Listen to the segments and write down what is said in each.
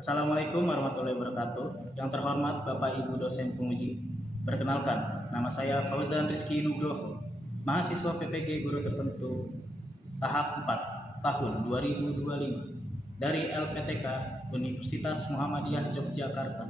Assalamualaikum warahmatullahi wabarakatuh. Yang terhormat Bapak Ibu dosen penguji. Perkenalkan, nama saya Fauzan Rizky Nugroho, mahasiswa PPG Guru Tertentu tahap 4 tahun 2025 dari LPTK Universitas Muhammadiyah Yogyakarta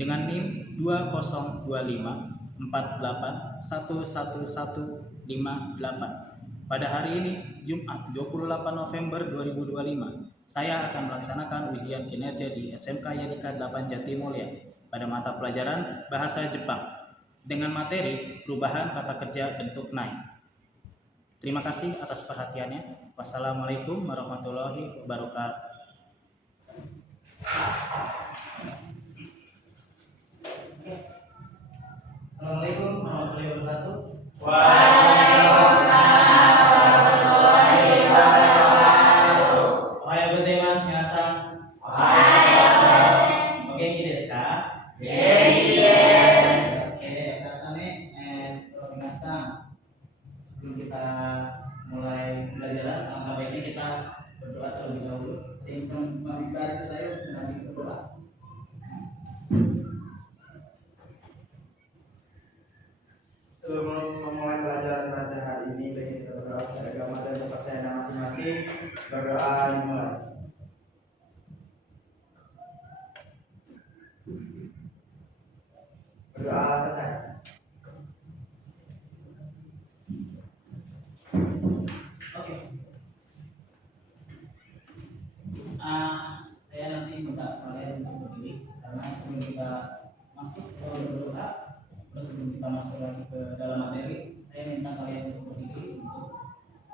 dengan NIM 2024811158. Pada hari ini, Jumat 28 November 2025, saya akan melaksanakan ujian kinerja di SMK Yadika 8 Jatimulya pada mata pelajaran Bahasa Jepang dengan materi perubahan kata kerja bentuk nai. Terima kasih atas perhatiannya. Wassalamualaikum warahmatullahi wabarakatuh. Assalamualaikum warahmatullahi wabarakatuh. Ohayou gozaimasu, minasan. O genki desu ka? Oke, katane minasan. Sebelum kita mulai pelajaran, alangkah baiknya kita berdoa terlebih dahulu. Yang bisa membantu saya untuk mengambil berdoa. Sebelum memulai pelajaran pada hari ini, baiknya kita berdoa kepada agama dan kepercayaan masing-masing. Berdoa dimulai. Berdoa selesai. Oke. Saya nanti minta kalian untuk berdiri karena sebelum kita masuk ke berdoa, terus sebelum kita masuk lagi ke dalam materi, saya minta kalian untuk berdiri untuk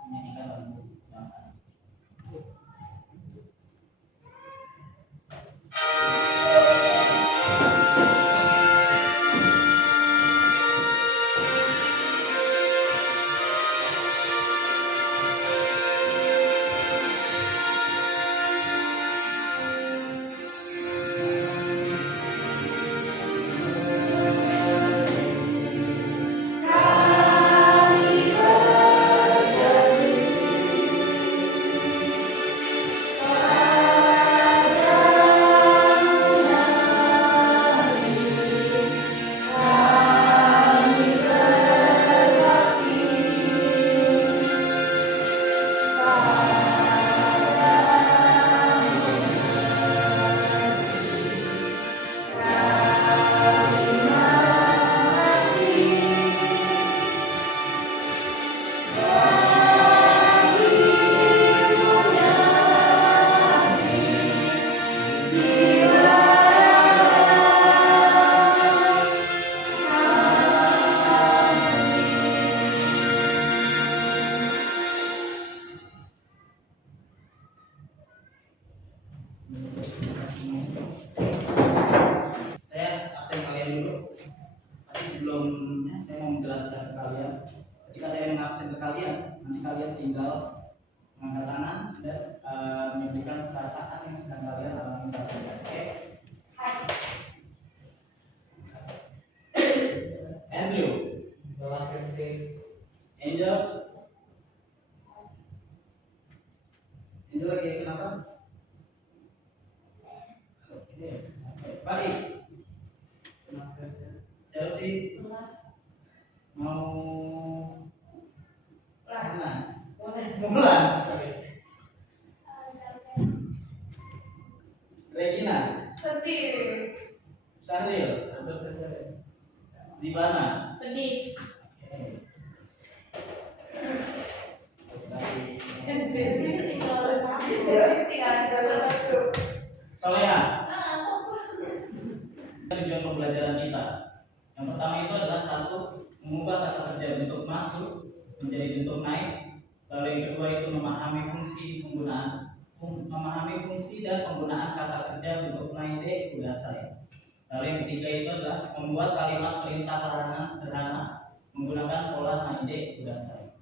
menyanyikan lagu bangsa. Saya absen kalian dulu. Tapi sebelumnya saya mau menjelaskan ke kalian. Ketika saya mengabsen ke kalian, nanti kalian tinggal mengangkat tangan dan menunjukkan perasaan yang sedang kalian alami saat ini. Oke? Andrew, Angel, lagi kenapa? Oke, Farid, Chelsea, mau Mulan, Regina, Syahril, Zibana, Sedih. Soleha. Tujuan pembelajaran kita yang pertama itu adalah satu, mengubah kata kerja bentuk masuk menjadi bentuk naik. Lalu yang kedua itu memahami fungsi dan penggunaan kata kerja bentuk naik de kudasai. Lalu yang ketiga itu adalah membuat kalimat perintah larangan sederhana menggunakan pola naik de kudasai.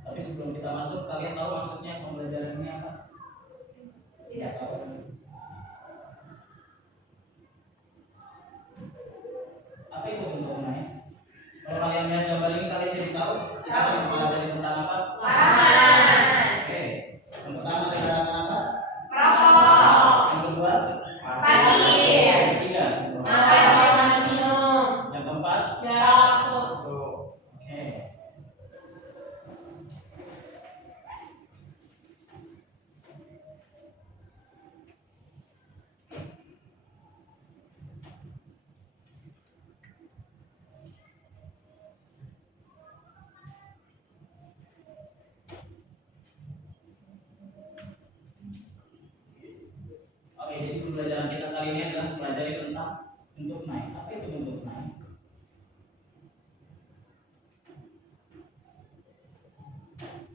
Tapi sebelum kita masuk, kalian tahu maksudnya pembelajaran ini apa? Tidak tahu. Apa itu bentuk naik? Kalau kalian lihat gambar ini, kalian jadi tahu kita akan mempelajari tentang apa? Oke. Yang pertama pelajaran kita kali ini adalah mempelajari tentang bentuk naik. Apa itu bentuk naik?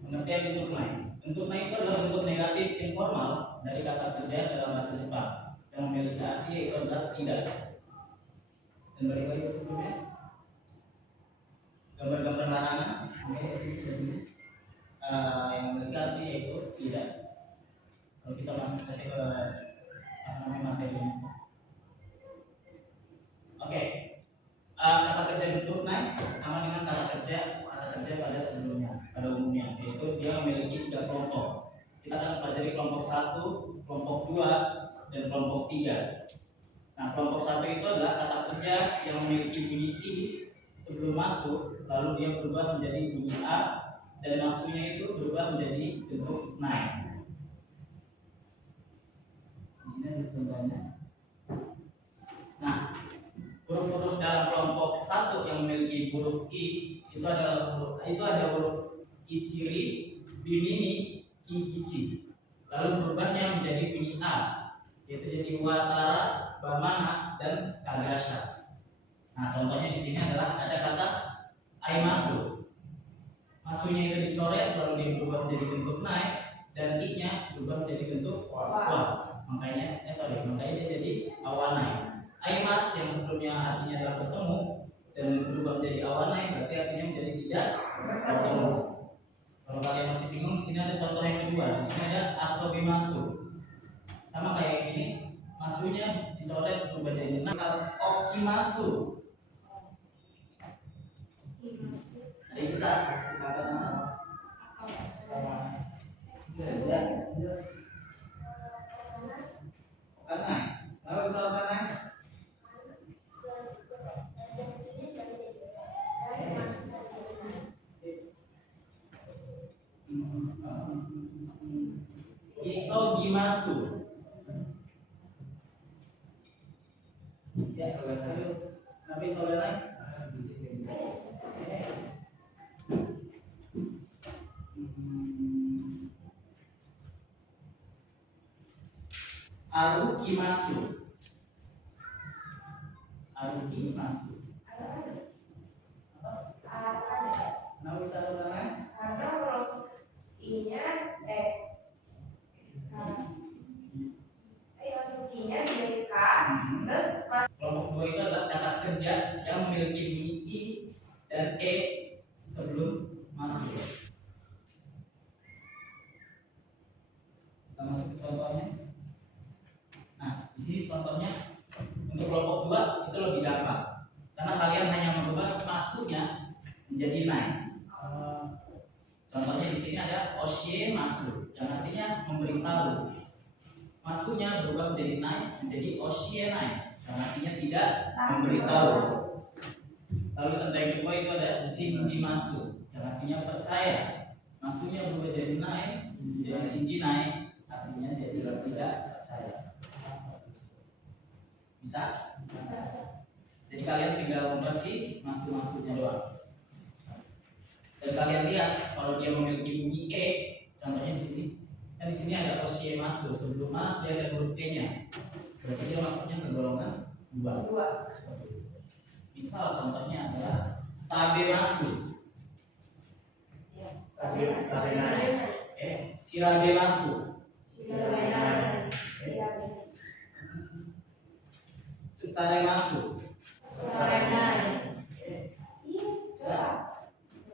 Pengertian bentuk naik. Bentuk naik itu adalah bentuk negatif informal dari kata kerja dalam bahasa Jepang yang memiliki arti yaitu adalah tidak. Dan balik lagi sebelumnya, gambar-gambar larangan yang memiliki arti yaitu tidak. Kalau kita masuk saja ke materinya. Oke. Kata kerja bentuk naik sama dengan kata kerja pada sebelumnya, pada umumnya, yaitu dia memiliki 3 kelompok. Kita akan pelajari kelompok 1, kelompok 2, dan kelompok 3. Nah, kelompok 1 itu adalah kata kerja yang memiliki bunyi I sebelum masuk, lalu dia berubah menjadi bunyi A, dan masuknya itu berubah menjadi bentuk naik. Di sini ada contohnya. Nah, huruf-huruf dalam kelompok 1 yang memiliki huruf I itu ada huruf I ciri, bimini, ki isi. Lalu berubahnya menjadi bunyi A, yaitu jadi watara, bamana, dan kagasha. Nah, contohnya di sini adalah ada kata aimasu. Masunya itu dicoret lalu dia berubah menjadi bentuk naik dan I-nya berubah menjadi bentuk wa. Makanya dia jadi awanai. Aimas yang sebelumnya artinya adalah bertemu dan berubah menjadi awanai berarti artinya menjadi tidak bertemu. Kalau kalian masih bingung, di sini ada contoh yang kedua. Di sini ada asobimasu. Sama kayak ini, masunya dicoret berubah jadi misal okimasu. Ada yang bisa kata apa? Karena, apa bisa karena? Isogimasu. Ya, soalnya saya. Nabi soalnya. Arukimasu. Arukimasu. Nabi soalnya. Karena huruf I-nya huruf I-nya jadi K, terus pas Kelompok 2 itu adalah kata kerja yang memiliki bunyi I dan E sebelum masuk. Kita masuk ke contohnya. Nah, di sini contohnya untuk kelompok 2 itu lebih gampang karena kalian hanya merubah masuknya menjadi naik. Contohnya di sini ada oshie masuk yang artinya memberitahu. Masuknya berubah menjadi naik menjadi oshie naik yang artinya tidak memberitahu. Lalu contoh yang kedua itu ada shinji masuk yang artinya percaya. Masuknya berubah jadi naik menjadi shinji naik artinya jadi tidak percaya. Bisa? Jadi kalian tinggal membersih masuknya doang. Dan kalian lihat kalau dia memiliki bunyi E, contohnya di sini. Kan di sini ada oshie masuk, sebelum mas dia ada huruf E-nya. Berarti dia masuknya ke golongan 2. Misal contohnya adalah tabe masuk. Sirabe masuk. Sutare masuk.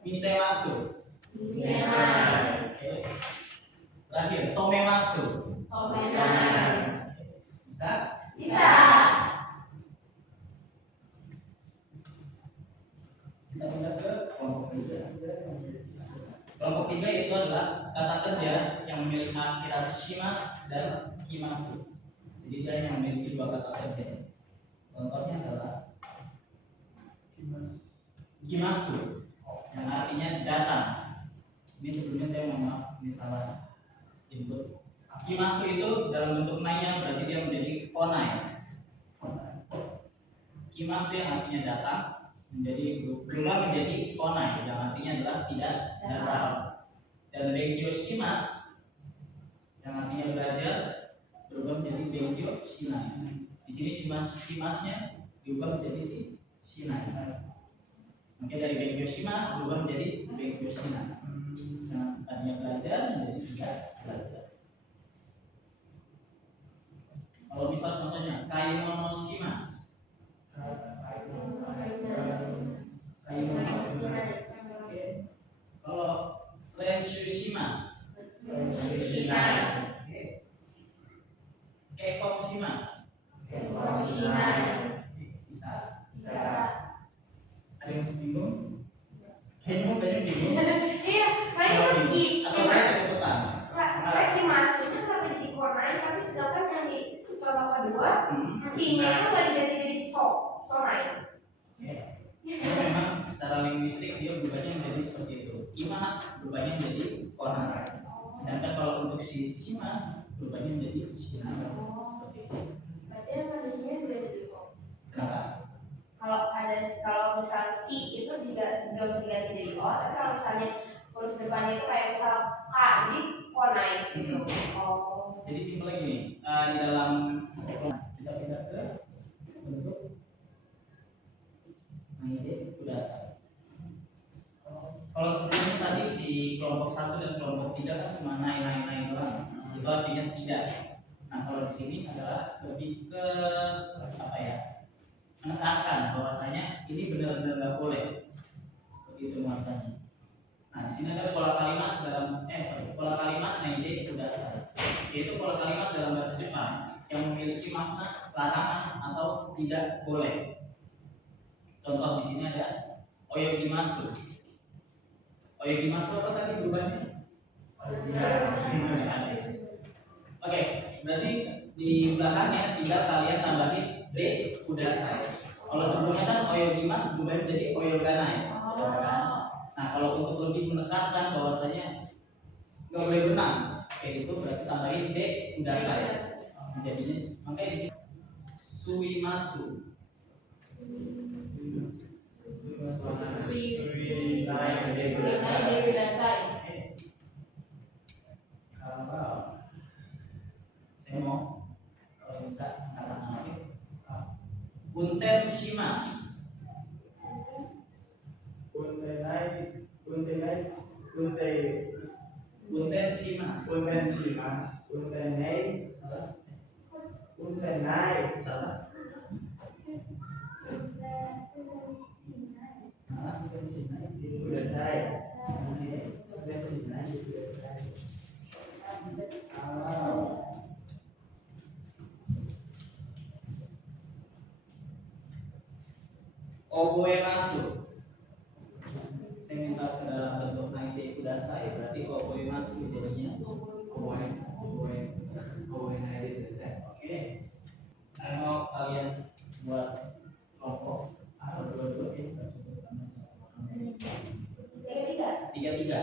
Mise masuk. Terakhir, tome masuk. Bisa? Kita pindah ke kelompok 3. Kelompok 3 itu adalah kata kerja yang memiliki akhirat shimas dan kimasu. Jadi dia yang memiliki 2 kata kerja. Contohnya adalah kimasu yang artinya datang. Ini sebelumnya saya mohon maaf, ini salah input. Kimasu itu dalam bentuk naiknya berarti dia menjadi konai. Kimasu yang artinya datang berubah menjadi konai yang artinya adalah tidak datang. Dan benkyo shimas yang artinya belajar berubah menjadi benkyo shinan. Di sini cuma shimasnya diubah menjadi shinan. Mungkin dari benkyo shimas berubah menjadi benkyo shinan. Nah, tadinya belajar menjadi tidak belajar. Kalau misal contohnya kaimono shimasu. Kaimono shimasu. Kalau lenshu shimasu. Kekok shimasu. Bisa. Ada yang bingung? Kayaknya banyak bingung. Iya, saya pergi. Atau saya kesulitan? Saya dimasuknya kenapa jadi konai, tapi sedangkan yang di contoh kedua, sinya itu nggak diganti jadi sonai. Jadi memang secara linguistik dia berubahnya menjadi seperti itu. Imas berubahnya menjadi konai. Sedangkan kalau untuk shimas berubahnya menjadi shinai. Seperti itu. Berarti yang tadinya juga jadi kok. Kenapa? Kalau misal si itu juga nggak usah diganti jadi o, tapi kalau misalnya huruf depannya itu kayak misal k, jadi konai gitu. Oh. Jadi simpelnya gini, di dalam kita pindah ke bentuk naide kudasai. Kalau sebelumnya tadi si kelompok 1 dan kelompok 3 kan cuma naik doang. Itu artinya tidak. Nah, kalau di sini adalah lebih ke apa ya? Menekankan bahwasanya ini benar-benar nggak boleh. Seperti itu nuansanya. Nah, di sini ada pola kalimat pola kalimat naide kudasai. Yaitu pola kalimat dalam bahasa Jepang yang memiliki makna larangan atau tidak boleh. Contoh di sini ada oyogimasu. Oyogimasu apa tadi berubahnya? Oke, berarti di belakangnya tinggal kalian tambahin re kudasai. Kalau sebelumnya kan oyogimasu berubah jadi oyoganai. Nah, kalau untuk lebih menekankan bahwasanya nggak boleh berenang, kayak gitu berarti tambahin be kudasai. Jadinya makanya di sini suimasu. Kalau saya mau kalau bisa angkat Unten shimas. Salah. Oboe masuk. Saya minta ke dalam bentuk naide kudasai, berarti oboe masuk jadinya. Oboe naide kudasai. Oke. Saya mau kalian buat kelompok atau dua-dua ya. Tiga.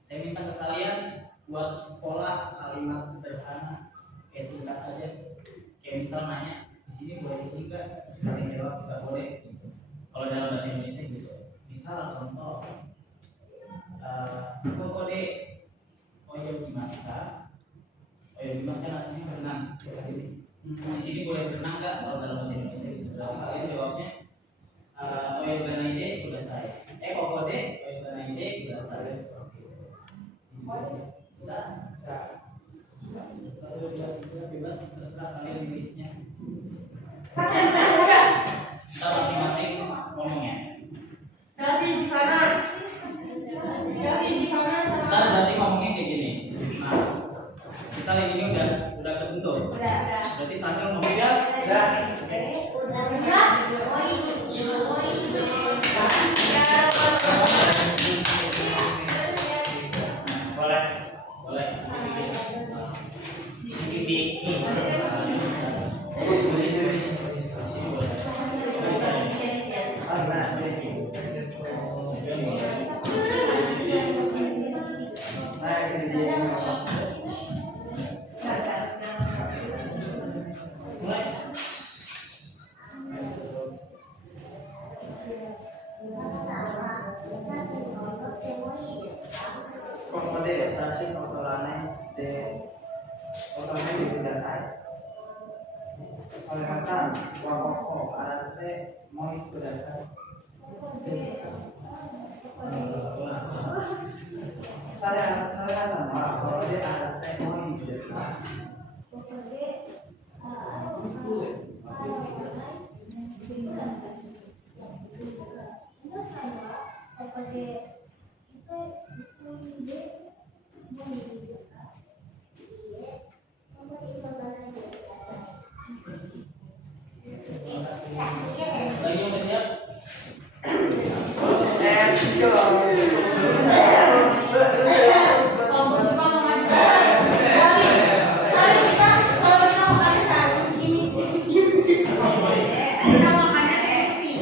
Saya minta ke kalian buat pola kalimat sederhana, kayak singkat aja. Kayak misal nanya, di sini boleh ini enggak? Terus kalian jawab tidak boleh. Gitu. Kalau dalam bahasa Indonesia gitu. Misal contoh, kokode oyogimasu ka? Oyogimasu kan artinya berenang. Di sini boleh berenang nggak? Kalau dalam bahasa Indonesia gitu. Berarti kalian jawabnya oyoganaide kudasai. Kokode oyoganaide kudasai. Bisa? Satu, dua, tiga, bebas terserah kalian pilihnya. Kita masing-masing ngomongnya. Kita berarti ngomongnya kayak gini. Nah, misalnya ini udah kebentuk. Berarti sambil ngomong siap. Boleh. Komode sashi otorane de kudasai. Moi kudasai. Saya sama. Kalau dia ada teh moi kudasai. Lagi udah siap? Kalau Jepang mengajar, sorry kita makannya satu ini. Kita makannya seksi.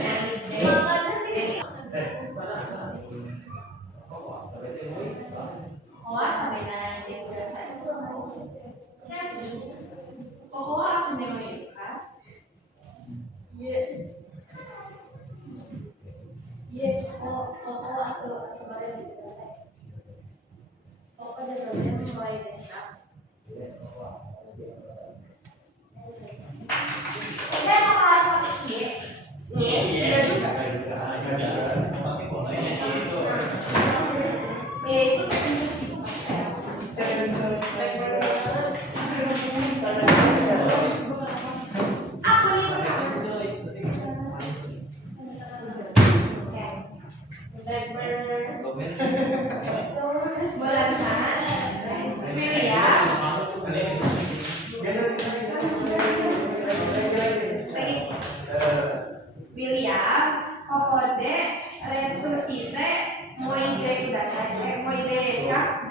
Kokoa permainan yang biasa. Seksi. Kokoa asam yang suka. Yes, kokoa asam yang biasa. Kokoa jadi mulai besar. Saya mau kalah sama Iya. Iya juga. Itu aku ini William, Kokode, Retsusite, Moide Kudasai, Moide Deska.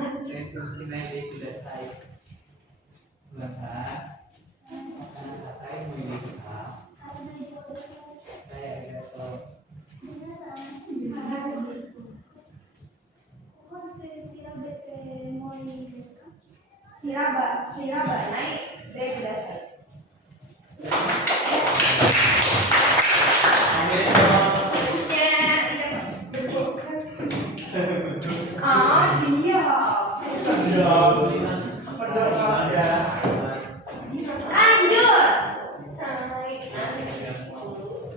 Siraba naik de Kudasai. Ah, dia. Lanjut.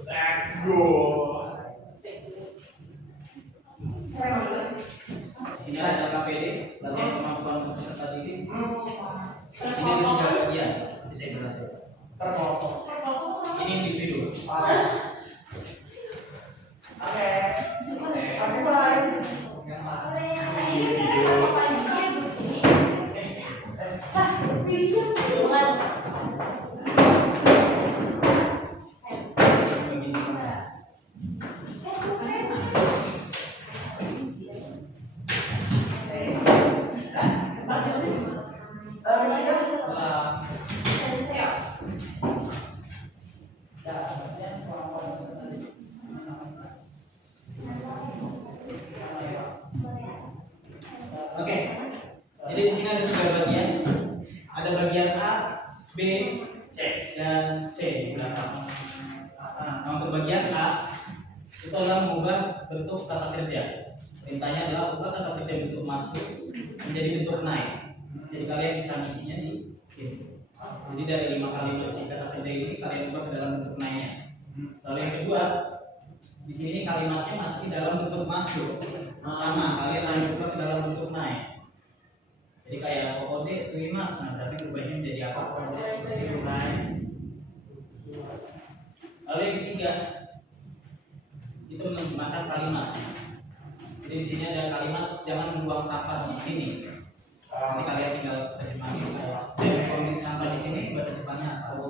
Let's go. Sini ada KPD, latihan kemampuan untuk peserta didik. Di sini ada 3 bagian, nanti saya jelasin. Ini individu. Oke, jadi di sini ada 3 bagian. Ada bagian A, B, C, dan C di belakang. Nah, untuk bagian A itu adalah mengubah bentuk kata kerja. Perintahnya adalah ubah kata kerja bentuk masuk menjadi bentuk naik. Jadi kalian bisa ngisinya di sini. Jadi dari 5 kali versi kata kerja ini kalian ubah ke dalam bentuk naiknya. Lalu yang kedua, di sini kalimatnya masih dalam bentuk masuk. Sama, kalian harus ubah ke dalam bentuk naik. Jadi kayak kokode suimas, nah berarti berubahnya menjadi apa? Naik. Lalu yang ketiga, itu menggunakan kalimat. Jadi di sini ada kalimat jangan membuang sampah di sini. Nanti kalian tinggal terjemahin. Jangan buang sampah di sini, bahasa Jepangnya apa?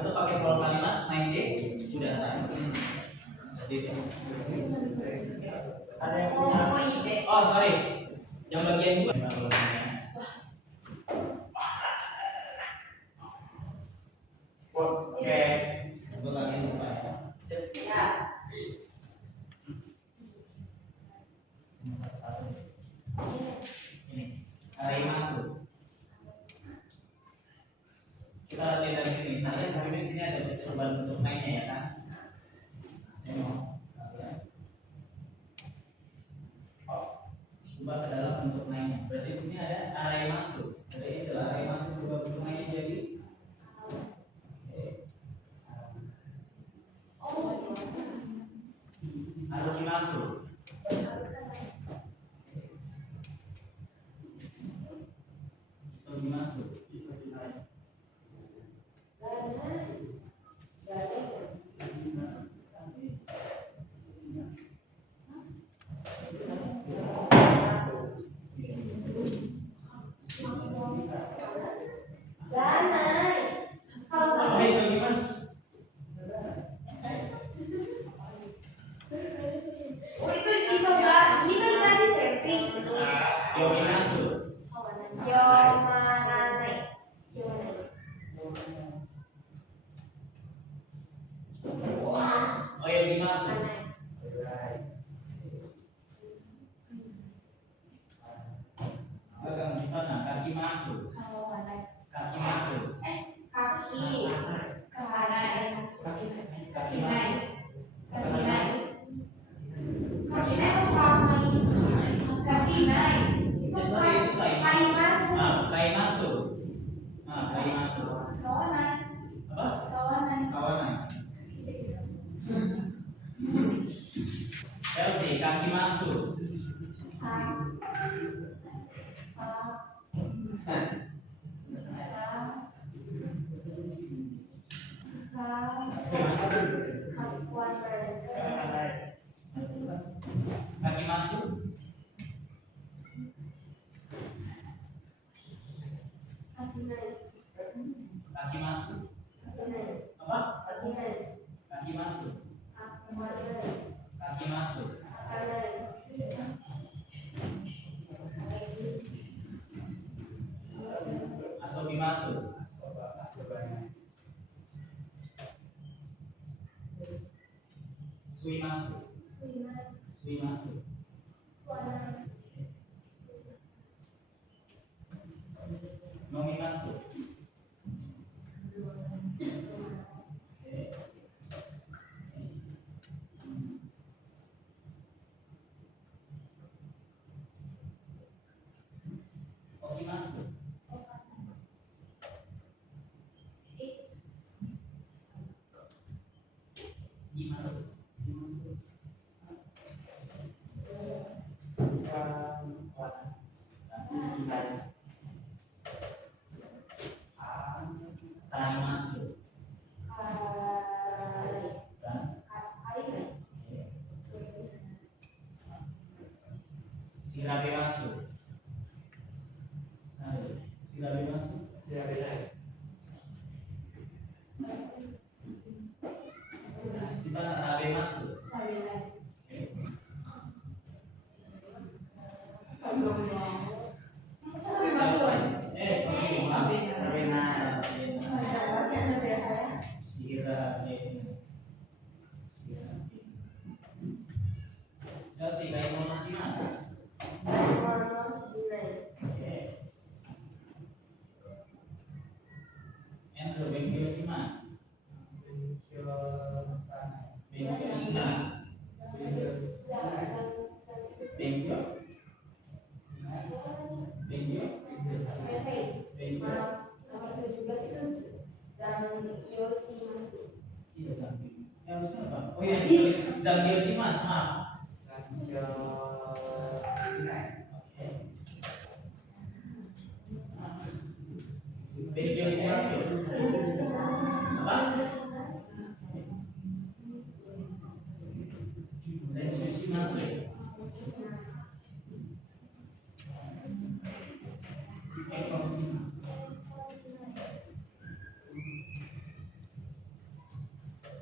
Tetap pakai pola kalimat naik udah sah. Seperti itu. Ada yang punya. Oh sorry, yang bagian 2. Oke. Untuk kalian lupa ya. Ya. Ini hari masuk. Kita latihan dari sini. Nah, lihat sampai di sini ada perubahan bentuk naiknya ya kan? Saya mau kalian ubah ke dalam bentuk naiknya. Berarti di sini ada area masuk. Jadi ini adalah area masuk berubah bentuk naiknya jadi Oh, Ganai. Kalau sama Oke, sorry mas. oh itu isoga ini dikasih sensi. Yominasu. Yomanane. Yomanane. Oh ya Yominasu. Pegang di mana? Kaki masuk. Kaki masuk. Kaki. Kaki. Kaki masuk. Kaki naik. Kaki naik sama ini. Kaki naik. Itu Ya, sorry, itu kai masuk. kai masuk. Kai masuk. Kawan naik. Apa? Kawan naik. Kawan. Chelsea, kaki masuk. Kaki masuk. Kaki masuk. Apa? Kaki masuk. Kaki masuk. Asobi masuk. Sui masuk. Sui masuk. Nomi masuk. Oki masuk. Gi masuk. Tani masuk. Sirabe masuk. Sirabe masuk. Kita Rabe masuk. Sorry, maaf. Rabena. Sirabe. Chelsea, kayak mau nasi mas. Andrew, Benkyo si mas. Benkyo si mas. Benkyo. Benkyo. Benkyo. Nomor 17 itu Zhang Yoshi masuk. Iya, Zangyo. Harusnya apa? Oh iya, Zangyo si mas. Maaf. Benkyo si masuk. Apa? Benkyo si masuk. Ekor si mas.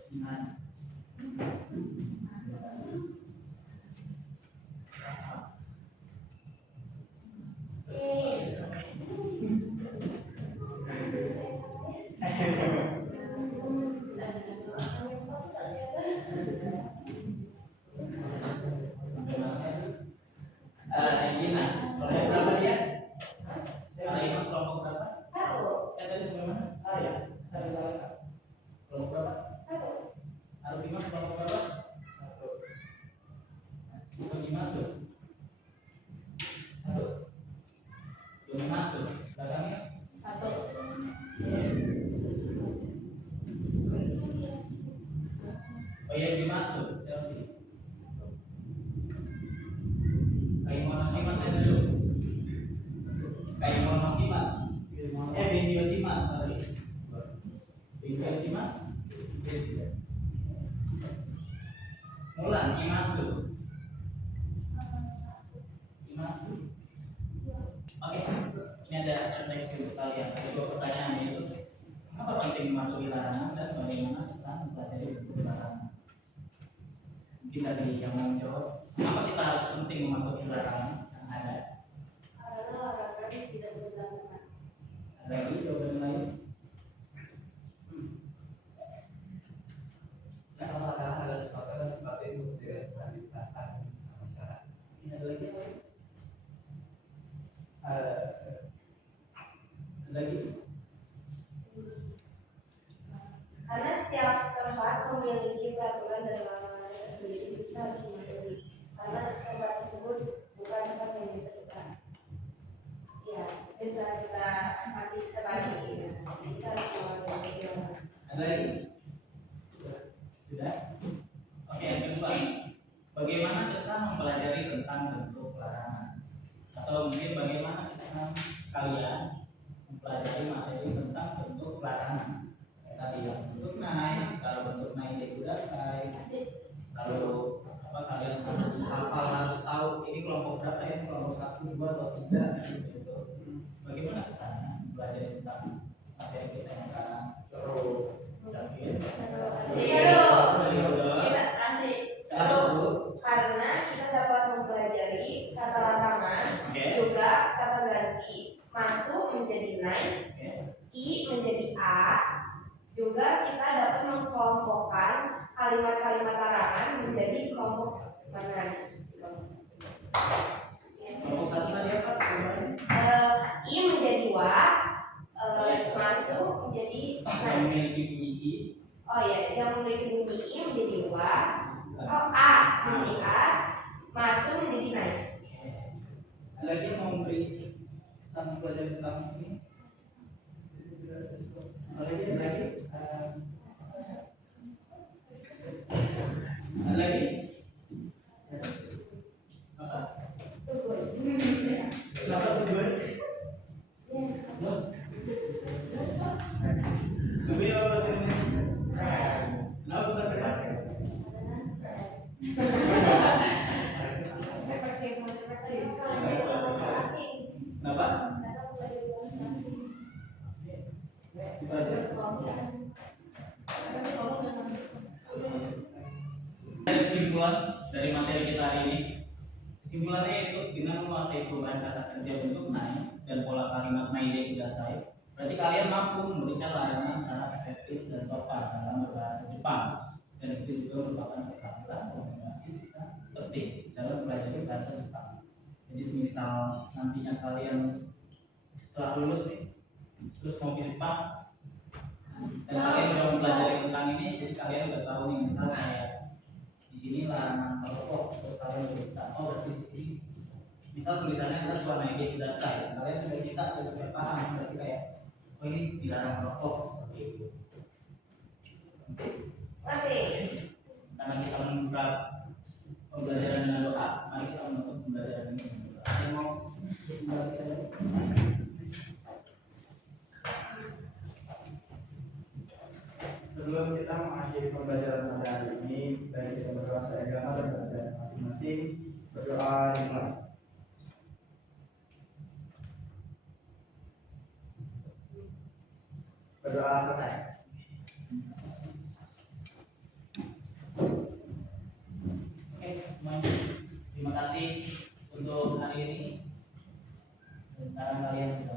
Sinan. Gina, kelompok berapa dia? Saya mas kelompok berapa? Satu. Tadi sebelum mana? Saya salah. Kelompok berapa? Satu. Arif Mas kelompok berapa? Bisa dimasuk. Satu. Belum masuk. Belakangnya? Satu. Oh iya dimasuk. Chelsea. Kayak mau nasi mas saya dulu. Kayak mau nasi mas. Mulan, imasu. Imasu. Oke, ini ada refleksi untuk kalian. Ada dua pertanyaan, yaitu apa penting memasuki larangan dan bagaimana kesan mempelajari bentuk larangan. Mungkin dari yang mau jawab, kenapa kita harus penting memasuki larangan yang ada? Karena larangan tidak bergabungan. Ada lagi jawaban lain? Kalau ada sesuatu itu tidak stabilitaskan masyarakat. Ini ada lagi apa? Ada lagi? Karena setiap tempat memiliki peraturan dan larangannya tersendiri, kita harus mematuhi. Karena tempat tersebut bukan tempat yang bisa kita, ya bisa kita tepati. Kita harus mematuhi. Ada lagi? Sudah? Oke, yang kedua, bagaimana kesan mempelajari tentang bentuk larangan? Atau mungkin bagaimana kesan kalian mempelajari materi tentang bentuk larangan? Saya tadi bilang bentuk naik, kalau bentuk naik di kudasai, kalau apa kalian harus hafal, harus tahu ini kelompok berapa ya, kelompok 1, 2, atau 3 seperti itu. Bagaimana kesannya mempelajari tentang materi kita yang sekarang? Seru. Karena kita dapat mempelajari kata larangan, juga kata ganti masuk menjadi naik, i menjadi a, juga kita dapat mengkelompokkan kalimat-kalimat larangan menjadi kelompok mana. Kelompok 1 tadi apa? I menjadi wa, masuk menjadi Yang memiliki bunyi i. oh ya, yang memiliki bunyi i menjadi wa, a menjadi a, masuk menjadi naik. Ada lagi yang mau memberi kesan pelajaran tentang ini? Ada lagi? Ada lagi? Apa? Kenapa subur? Subur apa bahasa Indonesia? Kenapa bahasa Korea? Kenapa? Ada kesimpulan dari materi kita hari ini. Kesimpulannya itu dengan menguasai perubahan kata kerja bentuk naik dan pola kalimat naik kudasai, berarti kalian mampu memberikan larangan secara efektif dan sopan dalam berbahasa Jepang, dan itu juga merupakan keterampilan komunikasi kita penting dalam mempelajari bahasa Jepang. Jadi semisal nantinya kalian setelah lulus nih, terus mau ke Jepang dan kalian udah mempelajari tentang ini, jadi kalian udah tahu nih, misal kayak di sini larangan merokok, terus kalian udah bisa, oh berarti di sini misal tulisannya adalah suanai kudasai, kalian sudah bisa dan sudah paham, berarti kayak oh ini dilarang merokok seperti itu. Oke. Karena kita membuka pembelajaran dengan doa, mari kita menutup pembelajaran ini dengan doa. Saya mau kembali saja. Sebelum kita mengakhiri pembelajaran pada hari ini, baik kita berdoa secara agama dan pelajaran masing-masing, berdoa dimulai. Berdoa selesai. Oke, semuanya. Terima kasih untuk hari ini. Dan sekarang kalian sudah